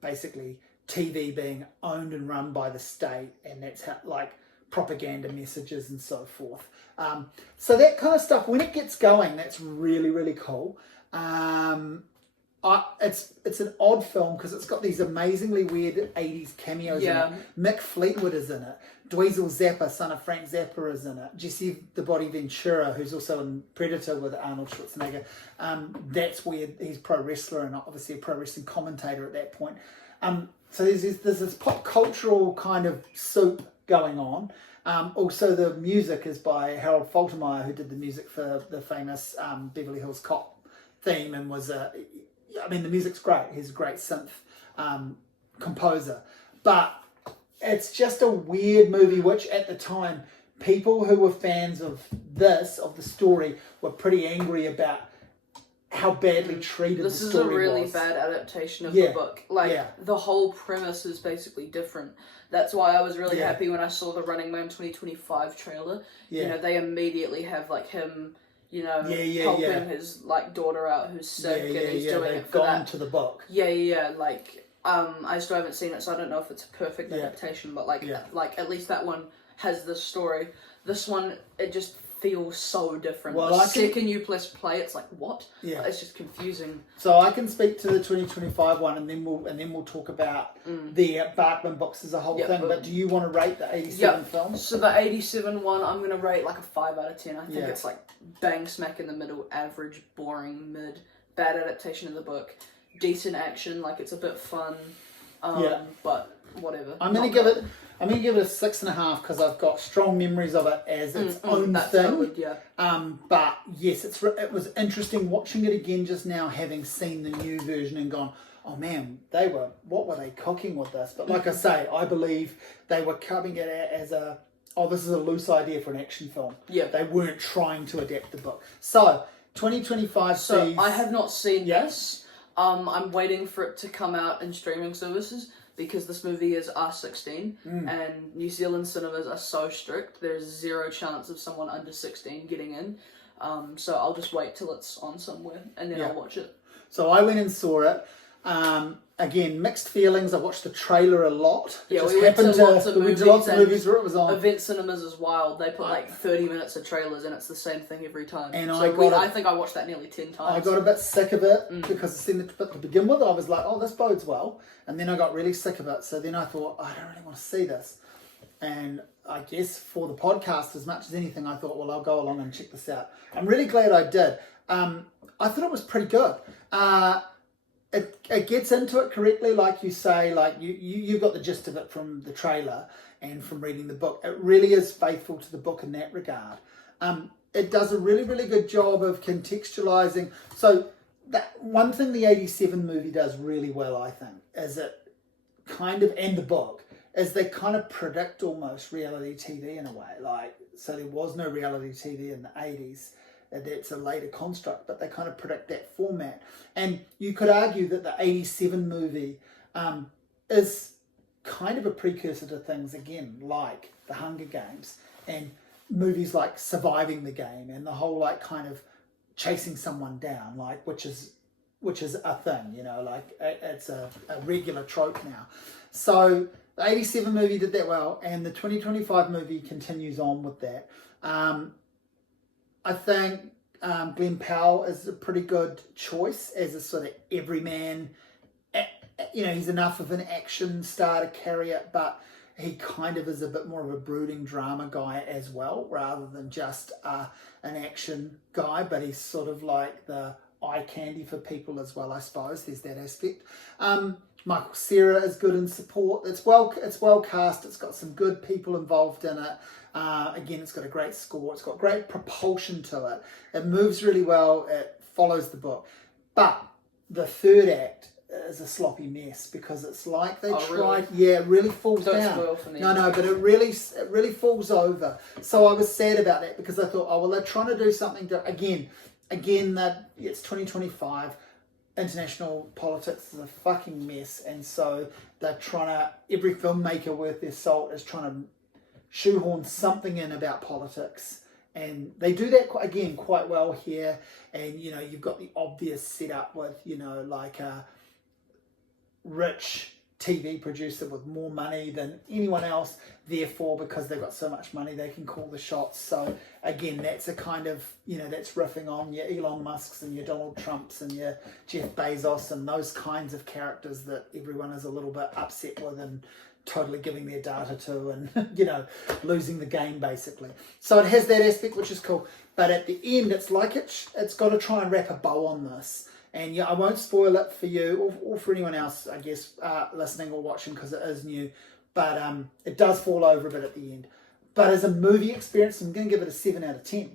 basically TV being owned and run by the state, and that's how, like, propaganda messages and so forth. So that kind of stuff, when it gets going, that's really, really cool. It's an odd film because it's got these amazingly weird 80s cameos in it. Mick Fleetwood is in it. Dweezil Zappa, son of Frank Zappa, is in it. Jesse the Body Ventura, who's also in Predator with Arnold Schwarzenegger. That's weird. He's a pro wrestler and obviously a pro wrestling commentator at that point. So there's this pop cultural kind of soup going on. Also, the music is by Harold Faltermeyer, who did the music for the famous Beverly Hills Cop theme, and the music's great. He's a great synth composer. But it's just a weird movie, which at the time, people who were fans of the story, were pretty angry about how badly treated the story was. This is a really bad adaptation of the book. The whole premise is basically different. That's why I was really happy when I saw the Running Man 2025 trailer. You know, they immediately have like him, helping his like daughter out who's sick, and he's doing it for that. Gone to the book. I still haven't seen it, so I don't know if it's a perfect adaptation, but like at least that one has this story. This one, it just feels so different. Well, the second you play, it's like, what? Yeah, it's just confusing. So I can speak to the 2025 one, and then we'll talk about the Bachman books as a whole thing. But do you want to rate the 87 film? So the 87 one, I'm gonna rate like a 5 out of 10. I think it's like bang smack in the middle, average, boring, mid, bad adaptation of the book, decent action, like it's a bit fun. But whatever. I'm gonna give it a 6.5 because I've got strong memories of it as its own thing. But yes, it was interesting watching it again just now, having seen the new version and gone, oh man, what were they cooking with this? But like I say, I believe they were coming at it as this is a loose idea for an action film. Yeah. They weren't trying to adapt the book. So 2025 sees... I have not seen this. I'm waiting for it to come out in streaming services, because this movie is R16 and New Zealand cinemas are so strict, there's zero chance of someone under 16 getting in. So I'll just wait till it's on somewhere and then I'll watch it. So I went and saw it. Again, mixed feelings. I watched the trailer a lot. We went to lots of movies where it was on. Event cinemas is wild. They put like 30 minutes of trailers and it's the same thing every time. And I think I watched that nearly 10 times. I got a bit sick of it because to begin with I was like, oh, this bodes well. And then I got really sick of it. So then I thought, I don't really want to see this. And I guess, for the podcast as much as anything. I thought, well, I'll go along and check this out. I'm really glad I did. I thought it was pretty good. It gets into it correctly, like you say, like you got the gist of it from the trailer and from reading the book. It really is faithful to the book in that regard. It does a really, really good job of contextualizing. So that one thing the 87 movie does really well, I think, is it kind of, and the book, is they kind of predict almost reality TV in a way. Like, so there was no reality TV in the 80s. That's a later construct, but they kind of predict that format. And you could argue that the 87 movie is kind of a precursor to things, again, like The Hunger Games and movies like Surviving the Game and the whole like kind of chasing someone down, like which is a thing, you know, like it's a regular trope now. So the 87 movie did that well, and the 2025 movie continues on with that. I think Glenn Powell is a pretty good choice as a sort of everyman. You know, he's enough of an action star to carry it, but he kind of is a bit more of a brooding drama guy as well, rather than just an action guy. But he's sort of like the eye candy for people as well, I suppose. There's that aspect. Michael Cera is good in support. It's well cast. It's got some good people involved in it. Again, it's got a great score. It's got great propulsion to it. It moves really well. It follows the book. But the third act is a sloppy mess because it's like they tried. Really? Yeah, it really falls down. Spoil for me. No, but it really falls over. So I was sad about that because I thought, oh well, they're trying to do something to again that it's 2025. International politics is a fucking mess, and so they're trying to. Every filmmaker worth their salt is trying to shoehorn something in about politics, and they do that quite well here. And you know, you've got the obvious setup with, you know, like a rich TV producer with more money than anyone else, therefore because they've got so much money they can call the shots. So again, that's a kind of, you know, that's riffing on your Elon Musks and your Donald Trumps and your Jeff Bezos and those kinds of characters that everyone is a little bit upset with and totally giving their data to and, you know, losing the game basically. So it has that aspect, which is cool. But at the end, it's like it's got to try and wrap a bow on this. And yeah, I won't spoil it for you or for anyone else, I guess, listening or watching because it is new. But it does fall over a bit at the end. But as a movie experience, I'm going to give it a 7 out of 10.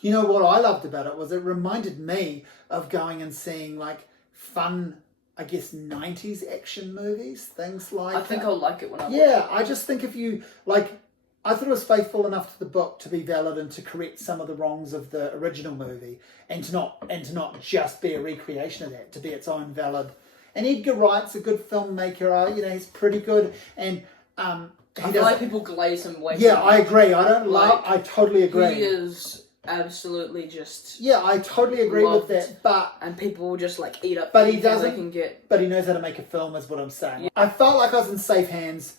You know what I loved about it was it reminded me of going and seeing like fun, I guess, 90s action movies, things like I think I'll like it when I watch it. I just think if you, like, I thought it was faithful enough to the book to be valid and to correct some of the wrongs of the original movie and to not just be a recreation of that, to be its own valid. And Edgar Wright's a good filmmaker. You know, he's pretty good. And I feel like people glaze him way. Yeah, I agree. I totally agree. He is absolutely just. Yeah, I totally agree with that. And people will just like eat up. But he doesn't. They can get. But he knows how to make a film, is what I'm saying. Yeah. I felt like I was in safe hands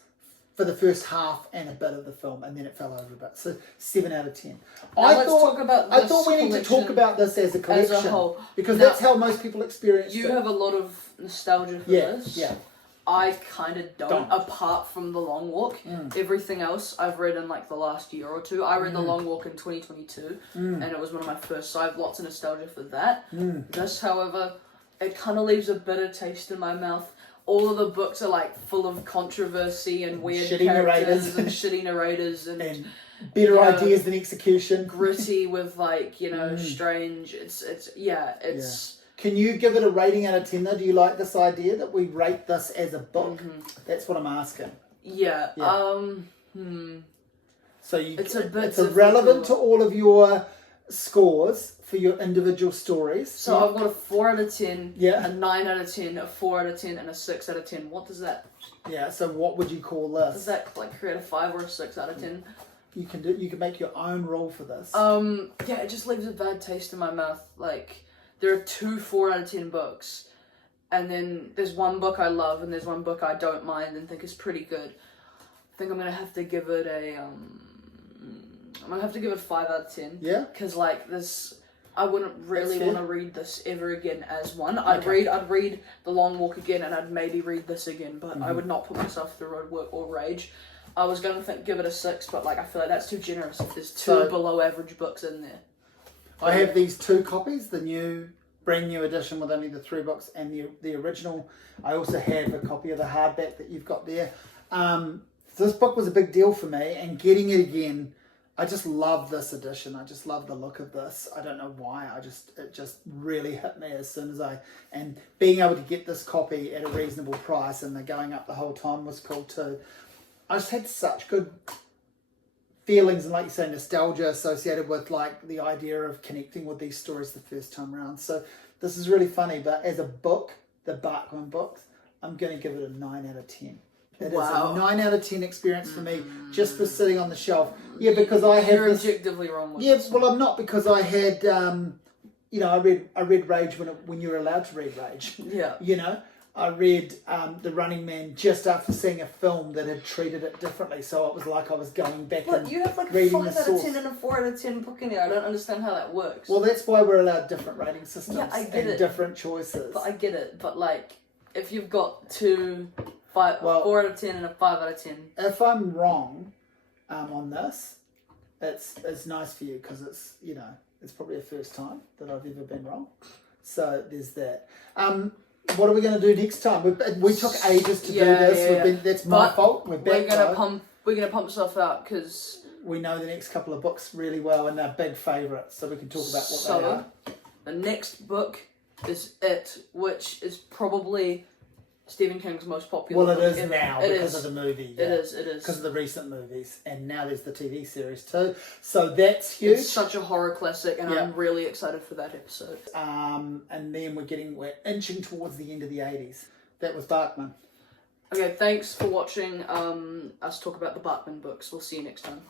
for the first half and a bit of the film, and then it fell over a bit. So 7 out of 10. I thought we need to talk about this as a collection, as a whole, because that's how most people experience it. You have a lot of nostalgia for this. Yeah. I kind of don't. Apart from The Long Walk, everything else I've read in like the last year or two. I read The Long Walk in 2022, and it was one of my first. So I have lots of nostalgia for that. This, however, it kind of leaves a bitter taste in my mouth. All of the books are like full of controversy and weird shitty characters and shitty narrators and better ideas than execution. Gritty with like, you know, strange. It's. Can you give it a rating out of 10 though? Do you like this idea that we rate this as a book? That's what I'm asking. Yeah. So it's relevant to all of your scores for your individual stories. So I've got a 4 out of 10, a 9 out of 10, a 4 out of 10, and a 6 out of 10. What does that? Yeah. So what would you call this? Does that like create a 5 or a 6 out of 10? You can make your own rule for this. Yeah, it just leaves a bad taste in my mouth. Like there are 2 4 out of 10 books, and then there's one book I love, and there's one book I don't mind and think is pretty good. I think I'm gonna have to give it a I'm gonna have to give it 5 out of 10. Yeah. Because like this, I wouldn't really want to read this ever again as one. I'd read The Long Walk again, and I'd maybe read this again, but I would not put myself through road work or rage. I was going to give it a 6, but like I feel like that's too generous if there's 2 So- below average books in there. I have these 2 copies, the brand new edition with only the 3 books and the original. I also have a copy of the hardback that you've got there. This book was a big deal for me, and getting it again, I just love this edition. I just love the look of this. I don't know why. It just really hit me as soon as and being able to get this copy at a reasonable price, and the going up the whole time was cool too. I just had such good feelings and, like you say, nostalgia associated with like the idea of connecting with these stories the first time around. So this is really funny, but as a book, the Bachman books, I'm going to give it a 9 out of 10. It is a 9 out of 10 experience for me, just for sitting on the shelf. Yeah, because I had You're this, objectively wrong with yeah, this. well, I'm not, because I had, I read Rage when you were allowed to read Rage. Yeah. You know, I read The Running Man just after seeing a film that had treated it differently, so it was like I was going back But and you have like a reading 5 the out source. of 10 and a 4 out of 10 book in there. I don't understand how that works. Well, that's why we're allowed different rating systems Yeah, I get and it. different choices. But I get it. But like, if you've got 2, 4 out of 10 and a 5 out of 10. If I'm wrong on this, it's nice for you, because it's, it's probably the first time that I've ever been wrong. So there's that. What are we going to do next time? We took ages to do this. Yeah. That's my But fault. We're back. We're gonna pump stuff out because We know the next couple of books really well, and they're big favourites, so we can talk about what they are. the next book is It, which is probably Stephen King's most popular. Well, it book is ever. now It because is. of the movie. It Yeah. is. Because of the recent movies, and now there's the TV series too. So that's huge. It's such a horror classic, and Yeah. I'm really excited for that episode. And then we're inching towards the end of the 80s. That was Bachman. Okay, thanks for watching us talk about the Bachman books. We'll see you next time.